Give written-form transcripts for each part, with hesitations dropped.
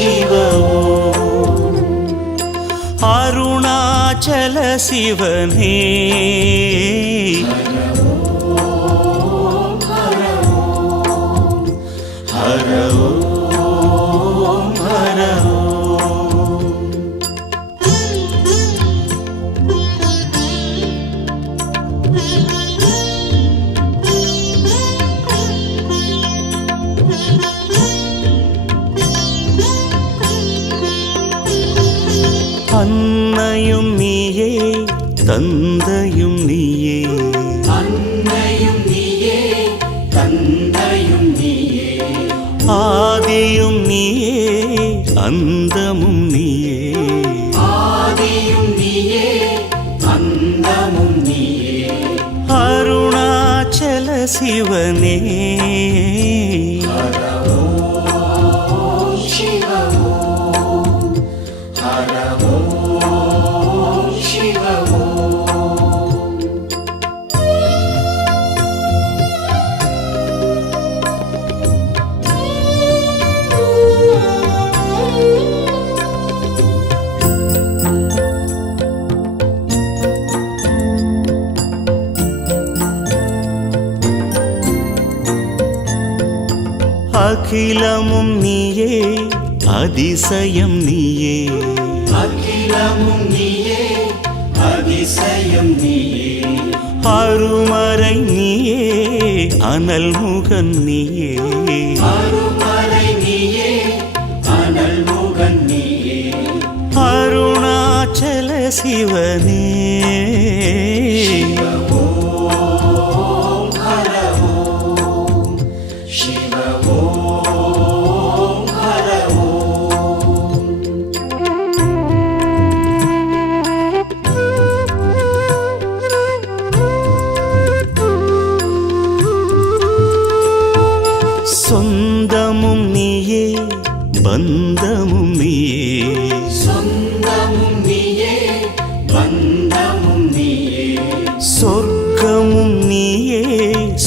शिव ओम अरुणाचल शिवने हर ओम हर அன்னையும் நீயே தந்தையும் நீயே அன்னையும் நீயே தந்தையும் நீயே ஆதியும் நீயே அந்தமும் நீயே ஆதியும் நீயே அந்தமும் நீயே அருணாச்சல சிவனே ஹர ஓம் சிவ ஓம் ஹர ஓம் சிவ ஓம் அகிலமும் நீயே அதிசயம் நீயே அகிலமும் நீயே அதிசயம் நீயே அருமறை நீயே அனல் முகன் நீயே அருமறை நீயே அனல் முகன் நீயே அருணாச்சல சிவனே ஓம் ஹர ஓம் சிவ ஓம் ஹர ஓம் சொந்தமும் நீயே பந்தமும் நீயே சொந்தமும் நீயே பந்தமும் நீயே சொர்க்கமும் நீயே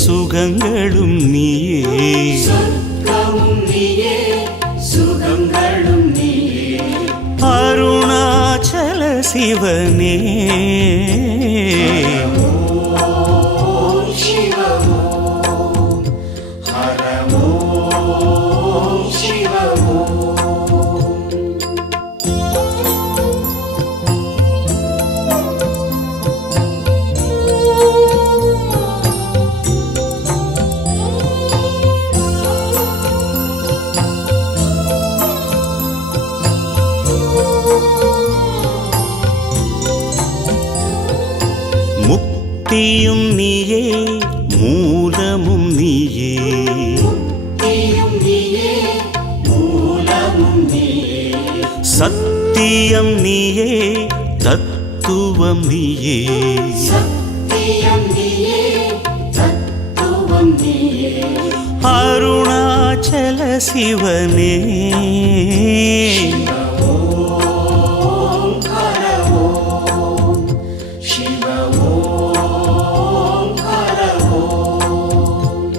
சுகங்களும் நீயே சொர்க்கமும் நீயே சுகங்களும் நீயே அருணாச்சல சிவனே ஓம் சிவ ஓம் ஹர ஓம் சிவ ஓம் முக்தியும் நீயே மூலமும் நீயே முக்தியும் நீயே மூலமும் நீயே சத்தியம் நீயே தத்துவம் நீயே சத்தியம் நீயே தத்துவம் நீயே அருணாச்சல சிவனே ஓம் ஹர ஓம் சிவ ஓம் ஹர ஓம்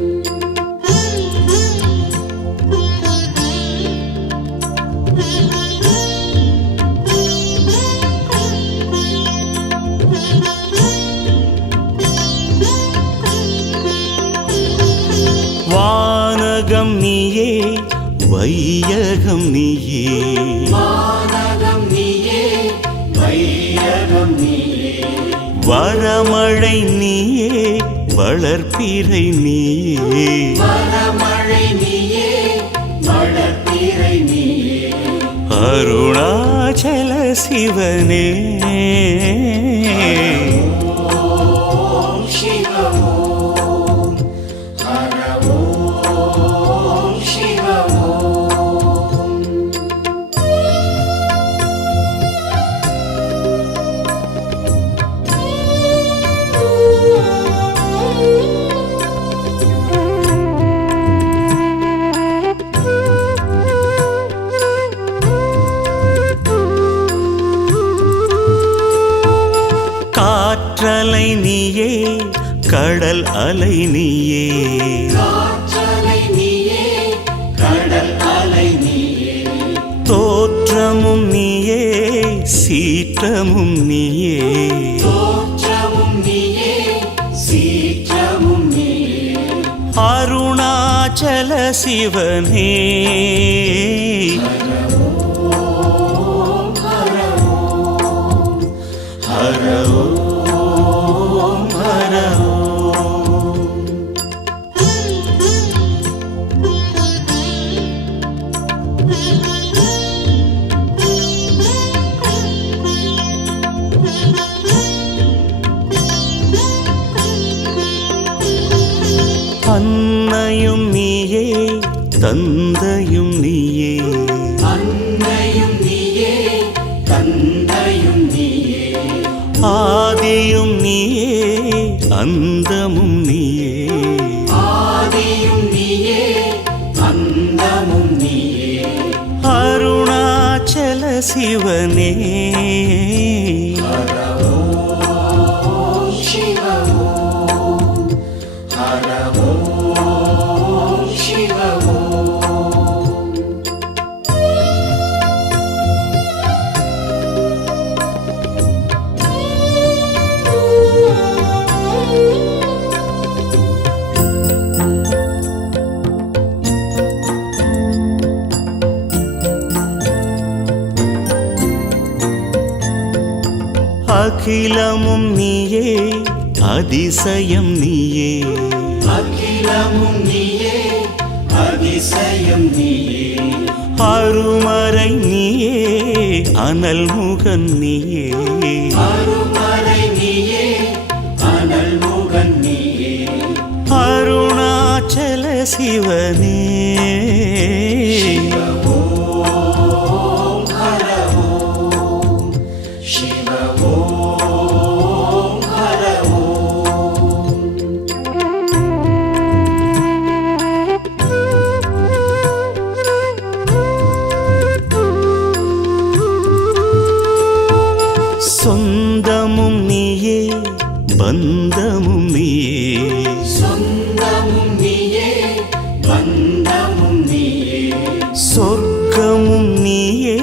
வானகம் நீயே வையகம் நீயே வானகம் நீயே வையகம் நீயே வரமழை நீயே வளர்ப்பிறை நீயே வரமழை நீயே வளர்ப்பிறை நீயே அருணாச்சல சிவனே ஓம் சிவ ஓம் ஹர ஓம் சிவ ஓம் காற்றலை நீயே கடல் அலை நீயே காற்றலை நீயே கடல் அலை நீயே சீற்றமும் நீயே தோற்றமும் நீயே சீற்றமும் நீயே அருணாச்சல சிவனே ஹர ஓம் ஹர ஓம். அன்னையும் நீயே தந்தையும் நீயே அன்னையும் நீயே தந்தையும் நீயே ஆதியும் நீயே அந்தமும் நீயே ஆதியும் நீயே அந்தமும் நீயே அருணாச்சல சிவனே ஹர ஓம் சிவ ஓம் ஹர ஓம் சிவ ஓம் அகிலமும் நீயே அதிசயம் நீயே அகிலமும் நீயே அதிசயம் நீயே அருமறை நீயே அனல் முகன் நீயே அருமறை நீயே அனல் முகன் நீயே அருணாச்சல சிவனே ஓம் ஹர ஓம் சிவ ஓம் ஹர ஓம் சொந்தமும் நீயே பந்தமும் நீயே சொந்தமும் நீயே பந்தமும் நீயே சொர்க்கமும் நீயே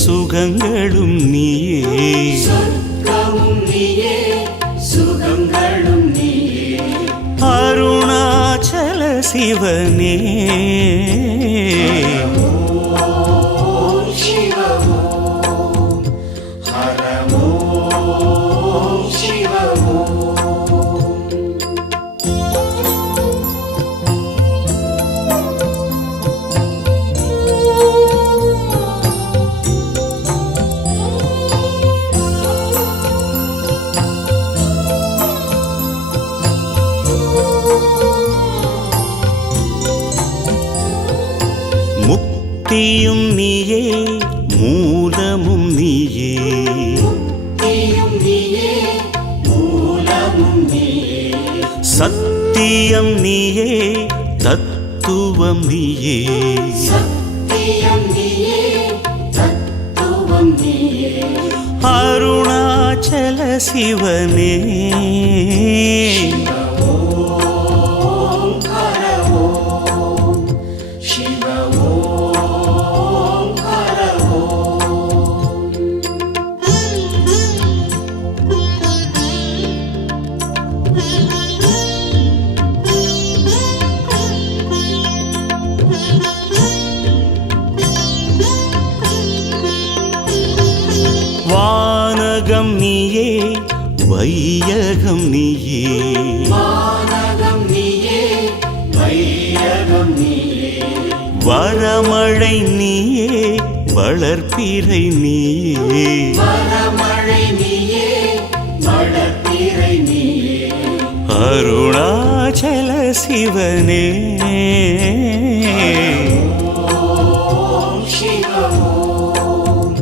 சுகங்களும் நீயே சொர்க்கமும் நீயே சுகங்களும் நீயே அருணாச்சல சிவனே ஓம் சிவ ஓம் ஹர ஓம் சிவ ஓம் முக்தியும் நீயே மூலமும் நீயே முக்தியும் நீயே மூலமும் நீயே சத்தியம் நீயே தத்துவம் நீயே சத்தியம் நீயே தத்துவம் நீயே அருணாச்சல சிவனே ஓம் ஹர ஓம் சிவ ஓம் ஹர ஓம் வானகம் நீயே வையகம் நீயே வானகம் நீயே வையகம் நீயே வரமழை நீயே வளர்ப்பிறை நீயே வரமழை நீயே வளர்ப்பிறை நீயே அருணாச்சல சிவனே ஓம் சிவ ஓம்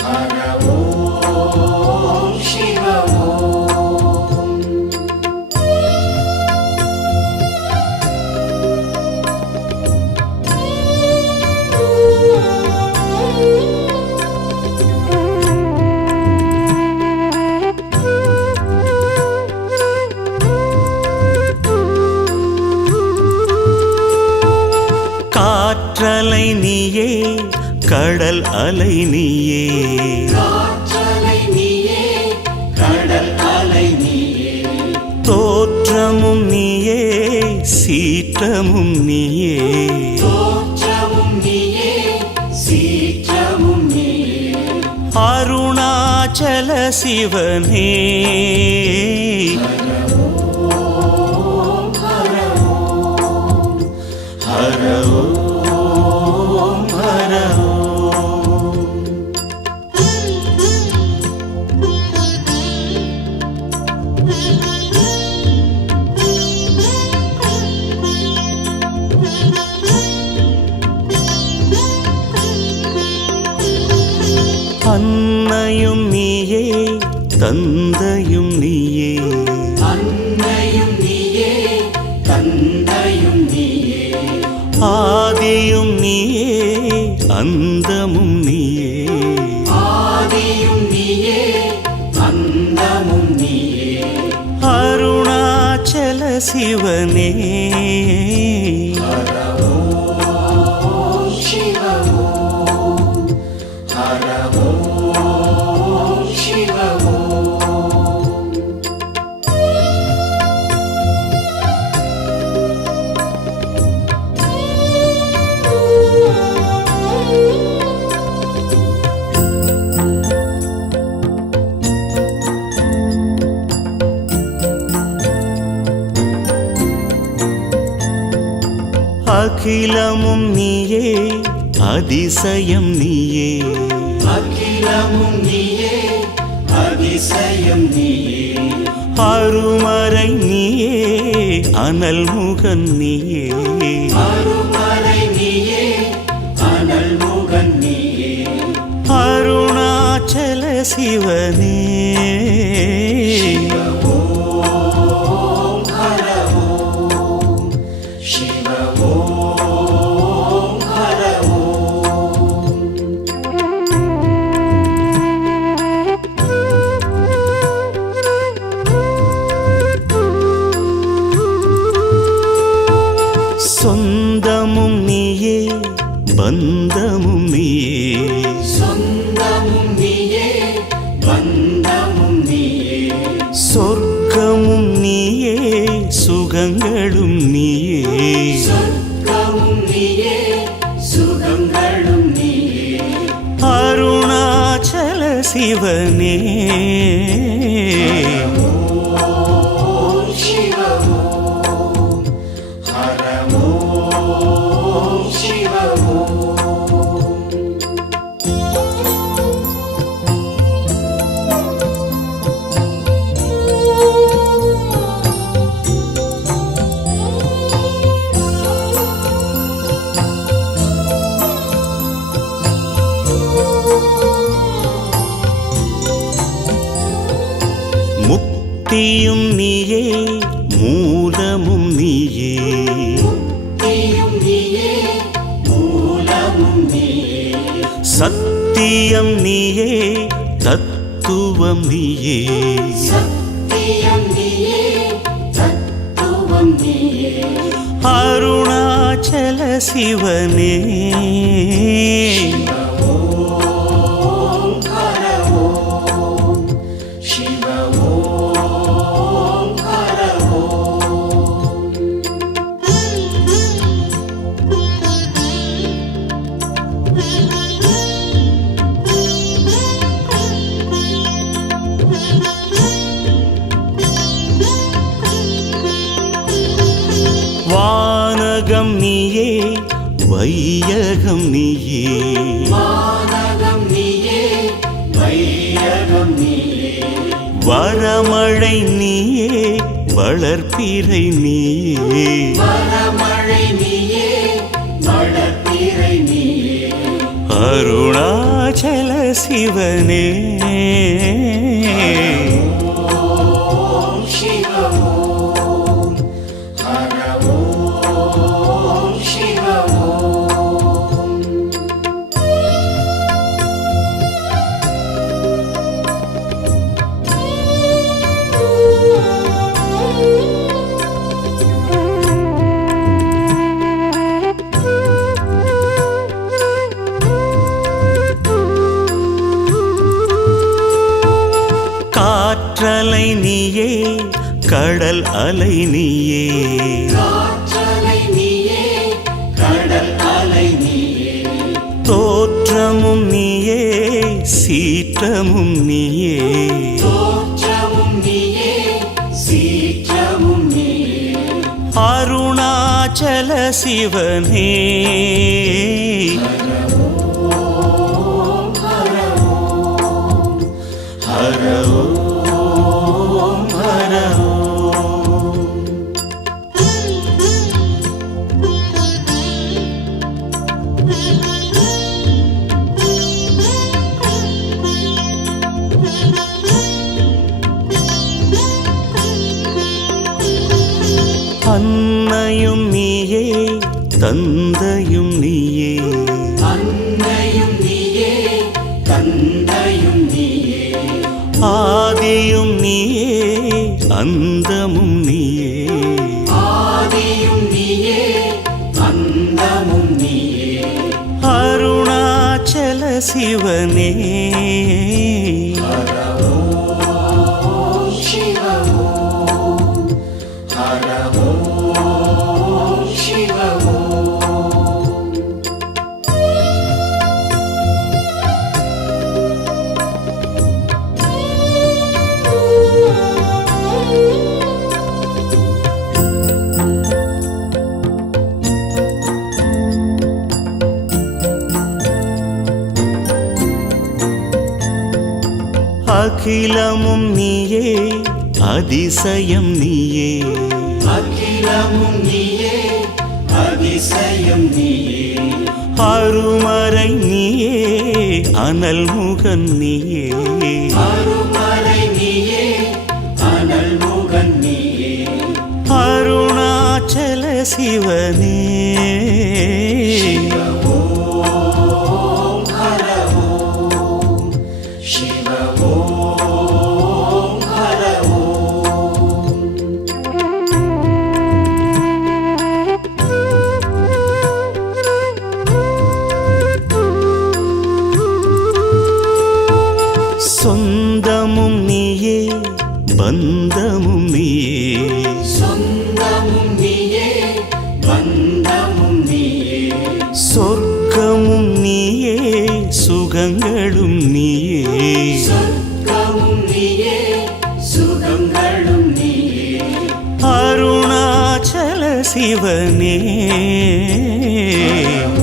ஹர ஓம் சிவ ஓம் காற்றலை நீயே கடல் அலை நீயே காற்றலை தோற்றமும் நீயே தோற்றமும் நீயே சீற்றமும் நீயே அருணாச்சல சிவனே ஹர ஓம் ஹர ஓம். அன்னையும் நீயே தந்தையும் நீயே அன்னையும் நீயே தந்தையும் நீயே ஆதியும் நீயே அந்தமும் நீயே ஆதியும் நீயே அந்தமும் நீயே அருணாச்சல சிவனே ஹர ஓம் சிவ ஓம் ஹர ஓம் சிவ ஓம் அகிலமும் நீயே அதிசயம் நீயே அகிலமும் நீயே அதிசயம் நீயே அருமறை நீயே அனல் முகன் நீயே அருமறை நீயே அனல் முகன் நீயே அருணாச்சல சிவனே ஓம் ஹர ஓம் சிவ ஓம் ஹர ஓம் சொந்தமும் நீயே பந்தமும் நீயே சொந்தமும் நீயே பந்தமும் நீயே சொர்க்கமும் நீயே சுகங்களும் நீயே சொர்க்கமும் நீயே சுகங்களும் நீயே அருணாச்சல சிவனே ஓம் சிவ ஓம் ஹர ஓம் சிவ ஓம் முக்தியும் நீயே மூலமும் நீயே முக்தியும் நீயே மூலமும் நீயே சத்தியம் நீயே தத்துவம் நீயே சத்தியம் நீயே தத்துவம் நீயே அருணாச்சல சிவனே ஓம் ஹர ஓம் சிவ ஓம் ஹர ஓம் வானகம் நீயே வையகம் நீயே வானகம் நீயே வையகம் நீயே வரமழை நீயே வளர்ப்பிறை நீயே வரமழை நீயே வளர்ப்பிறை நீயே அருணாச்சல சிவனே ஓம் சிவ ஓம் ஹர ஓம் சிவ ஓம் காற்றலை நீயே கடல் அலை நீயே காற்றலை சீற்றமும் நீயே தோற்றமும் நீயே சீற்றமும் நீயே அருணாச்சல சிவனே ஹர ஓம் ஹர ஓம். அன்னையும் நீயே தந்தையும் நீயே அன்னையும் நீயே தந்தையும் நீயே ஆதியும் நீயே அந்தமும் நீயே ஆதியும் நீயே அந்தமும் நீயே அருணாச்சல சிவனே ஹர ஓம் சிவ ஓம் ஹர ஓம் சிவ ஓம் அகிலமும் நீயே அதிசயம் நீயே அகிலமும் நீயே அதிசயம் நீயே அருமறை நீயே அனல் முகன் நீயே அருமறை நீயே அனல் முகன் நீயே அருணாச்சல சிவனே ஓம் ஹர ஓம் சிவ ஓம் ஹர ஓம் சொந்தமும் நீயே பந்தமும் நீயே சொந்தமும் நீயே பந்தமும் நீயே சொர்க்கமும் நீயே சுகங்களும் நீயே சொர்க்கமும் நீயே சுகங்களும் நீயே அருணாச்சல சிவனே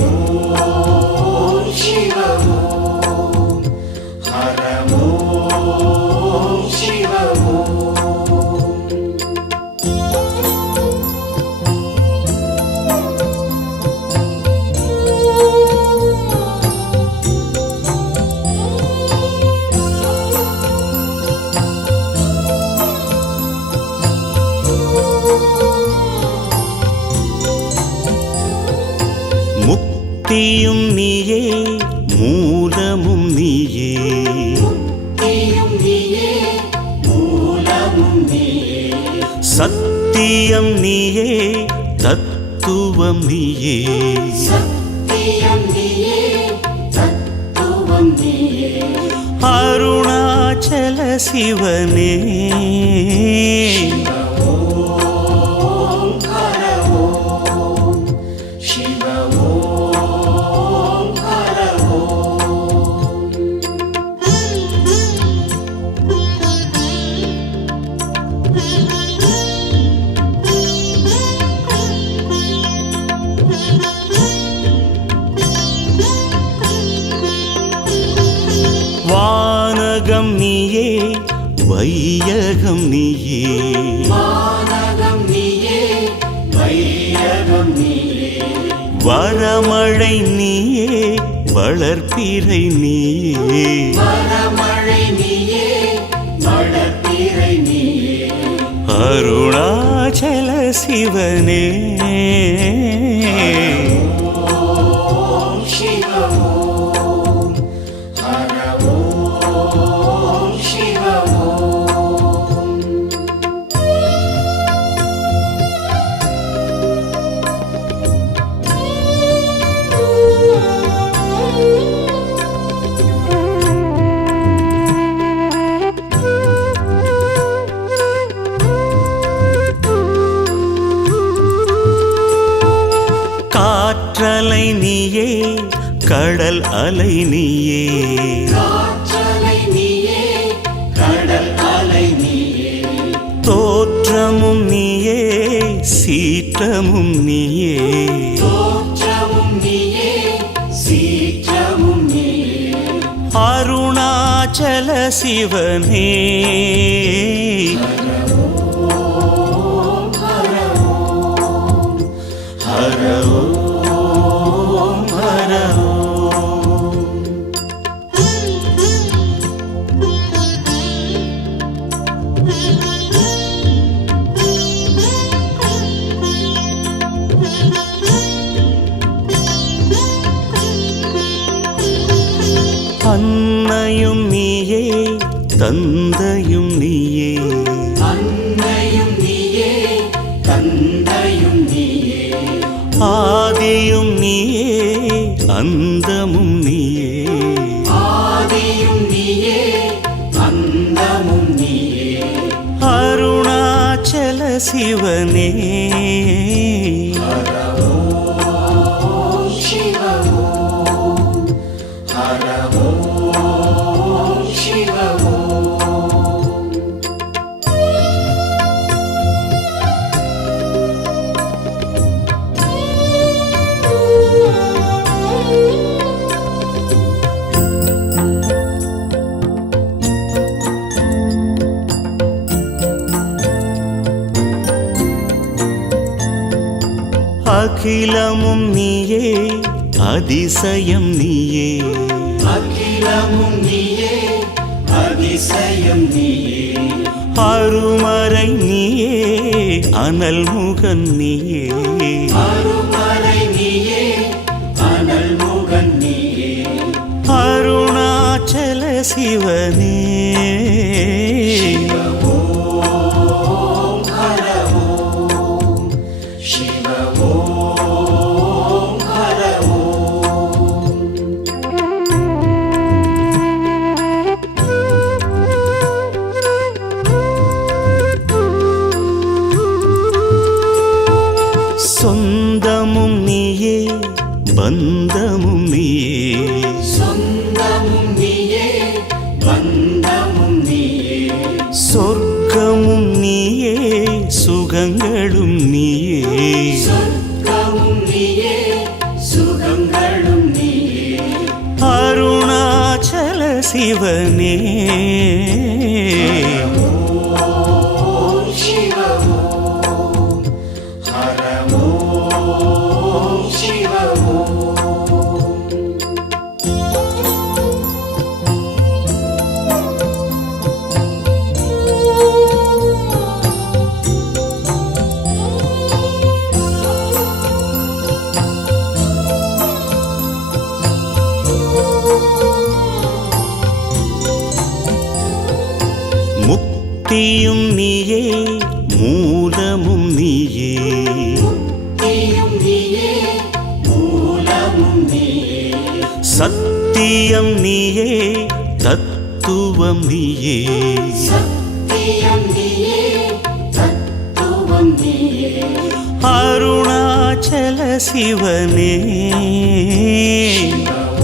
ஓம் சிவ ஓம் ஹர ஓம் சிவ ஓம் முக்தியும் நீயே மூலமும் நீயே முக்தியும் நீயே மூலமும் நீயே சத்தியம் நீயே தத்துவம் நீயே சத்தியம் நீயே தத்துவம் நீயே அருணாச்சல சிவனே ஓம் ஹர ஓம் சிவ ஓம் ஹர ஓம் வானகம் நீயே வையகம் நீயே வானகம் நீயே வையகம் நீயே வரமழை நீயே வளர்ப்பிறை நீயே வரமழை நீயே வளர்ப்பிறை நீயே அருணாச்சல சிவனே ஓம் சிவ ஓம் ஹர ஓம் சிவ ஓம் காற்றலை நீயே கடல் அலை நீயே காற்றலை தோற்றமும் நீயே சீற்றமும் நீயே தோற்றமும் நீயே சீற்றமும் நீயே அருணாச்சல சிவனே ஹர ஓம் ஹர ஓம். அன்னையும் நீயே தந்தையும் நீயே அன்னையும் நீயே தந்தையும் நீயே ஆதியும் நீயே அந்தமும் நீயே ஆதியும் நீயே அந்தமும் நீயே அருணாச்சல சிவனே ஹர ஓம் சிவ ஓம் ஹர ஓம் சிவ ஓம் அகிலமும் நீயே அதிசயம் நீயே அகிலமும் நீயே அதிசயம் நீயே அருமறை நீயே அனல் முகன் நீயே அருமறை நீயே அனல் முகன் நீயே அருணாச்சல சிவனே ஓம் ஹர ஓம் சிவ ஓம் ஹர ஓம் சொந்தமும் நீயே பந்தமும் நீயே சொந்தமும் நீயே பந்தமும் நீயே சொர்க்கமும் நீயே சுகங்களும் நீயே சொர்க்கமும் நீயே சுகங்களும் நீயே அருணாச்சல சிவனே ஓம் சிவ ஓம் ஹர ஓம் சிவ ஓம் முக்தியும் நீயே மூலமும் நீயே முக்தியும் நீயே மூலமும் நீயே சத்தியம் நீயே தத்துவம் நீயே சத்தியம் நீயே தத்துவம் நீயே அருணாச்சல சிவனே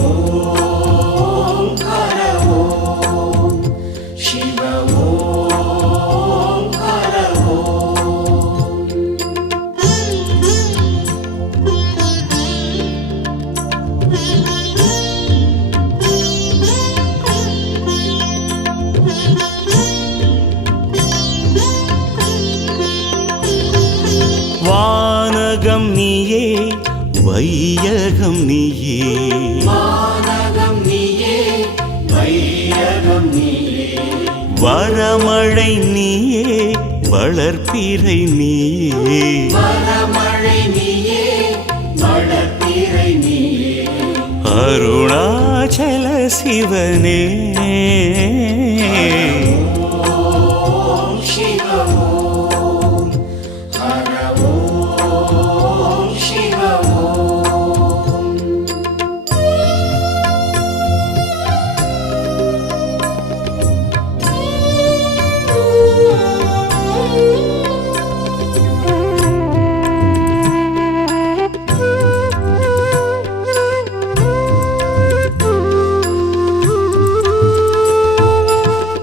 ஓம் ஹர ஓம் சிவ ஓம் ஹர ஓம் வானகம் நீயே வையகம் நீயே வானகம் நீயே வையகம் நீயே வரமழை நீயே வளர்ப்பிறை நீயே வரமழை நீயே வளர்ப்பிறை நீயே அருணாச்சல சிவனே ஓம் சிவ ஓம் ஹர ஓம் சிவ ஓம்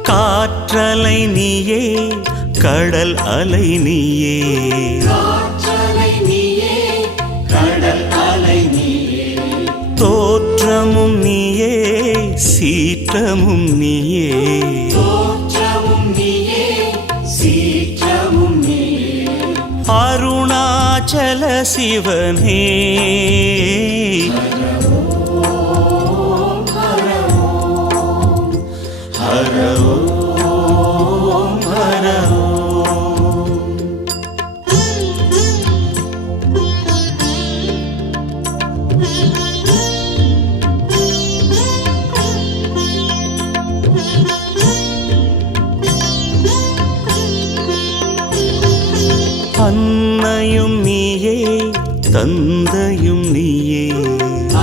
காற்றலை நீயே கடல் அலை நீயே காற்றலை நீயே கடல் அலை நீயே தோற்றமும் நீயே சீற்றமும் நீயே தோற்றமும் நீயே சீற்றமும் நீயே அருணாச்சல சிவனே ஹர ஓம் ஹர ஓம். அன்னையும் நீயே தந்தையும் நீயே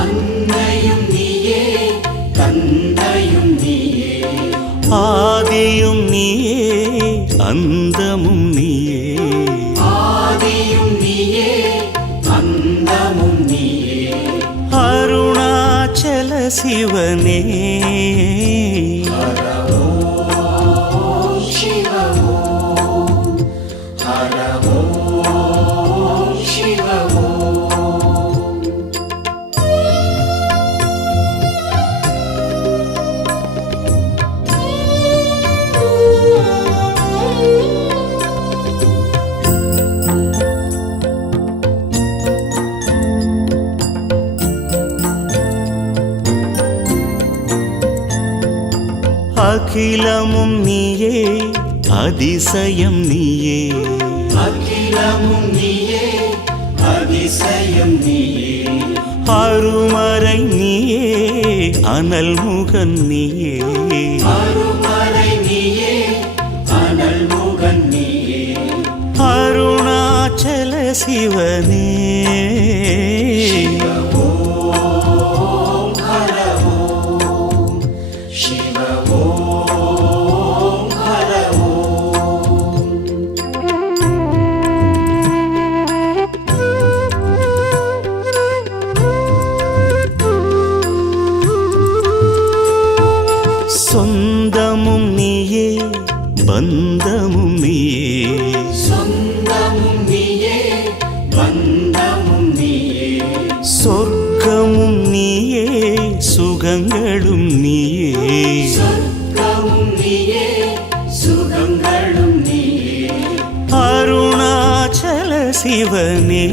அன்னையும் நீயே தந்தையும் நீயே ஆதியும் நீயே அந்தமும் நீயே ஆதியும் நீயே அந்தமும் நீயே அருணாச்சல சிவனே ஹர ஓம் சிவ ஓம் ஹர ஓம் சிவ ஓம் அகிலமும் நீயே அதிசயம் நீயே அகிலமும் நீயே அதிசயம் நீயே அருமறை நீயே அனல் முகன் நீயே அருமறை நீயே அனல் முகன் நீயே அருணாச்சல சிவனே ஓம் ஹர ஓம் சிவ ஓம் ஹர ஓம் சொந்தமும் நீயே பந்தமும் நீயே சொந்தமும் நீயே பந்தமும் நீயே சொர்க்கமும் நீயே சுகங்களும் நீயே சொர்க்கமும் நீயே சுகங்களும் நீயே அருணாச்சல சிவனே